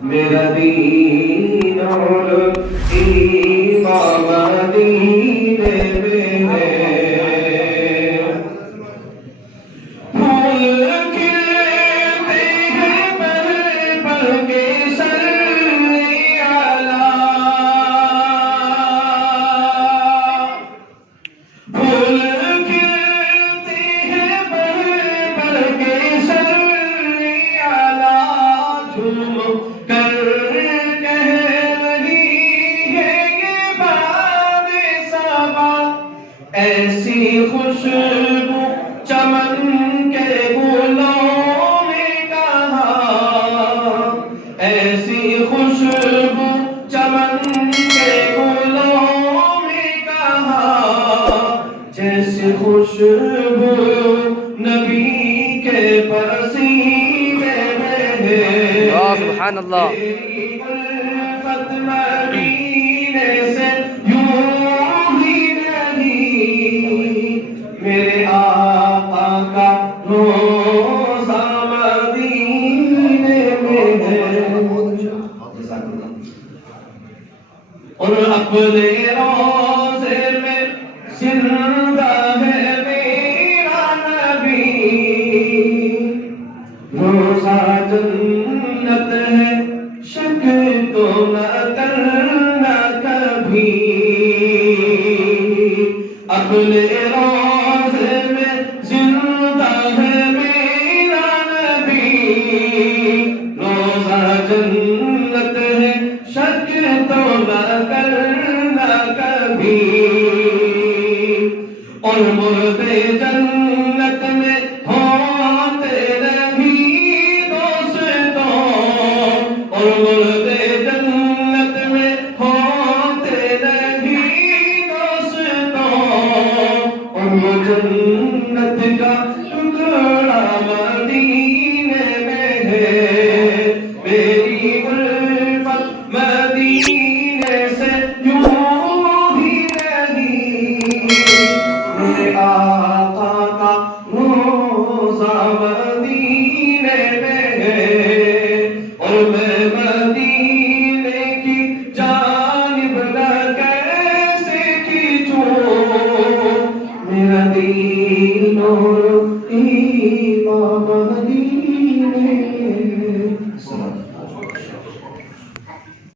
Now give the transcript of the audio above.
میرا دین اور ایمان مدینے میں ہے پھول کھلتے ہیں پل پل کے صلی علی پھول کھلتے ہیں پل پل کے صلی علی جھوم کر کہہ رہی ہے یہ باد صبا ایسی خوشبو چمن کے گلوں میں کہاں ایسی خوشبو چمن کے گلوں میں کہاں جیسی خوشبو نبی کے پسینے میں ہے سبحان اللہ تیری الفت مدینے سے یوں ہی نہیں میرے آقا کا روضہ مدینے میں ہے اور اپنے روضے میں زندہ ہے میرا نبی روضہ جنت ہے شک تو نہ کرنا کبھی اپنے روضے میں زندہ ہے میرا نبی روضہ جنت ہے شک تو نہ کرنا کبھی اور مرد جنت میں ہوتے نہیں دوستوں اور مرد جنت میں ہوتے نہیں دوستوں اور وہ جنت کا ٹکڑا مدینے میں ہے میری الفت مدینے سے یوں ہی نہیں میرے آقا کا روضہ مدینے میں ہے اور میں مدینے کی جانب نہ کیسے کھینچوں میرا دین اور ایمان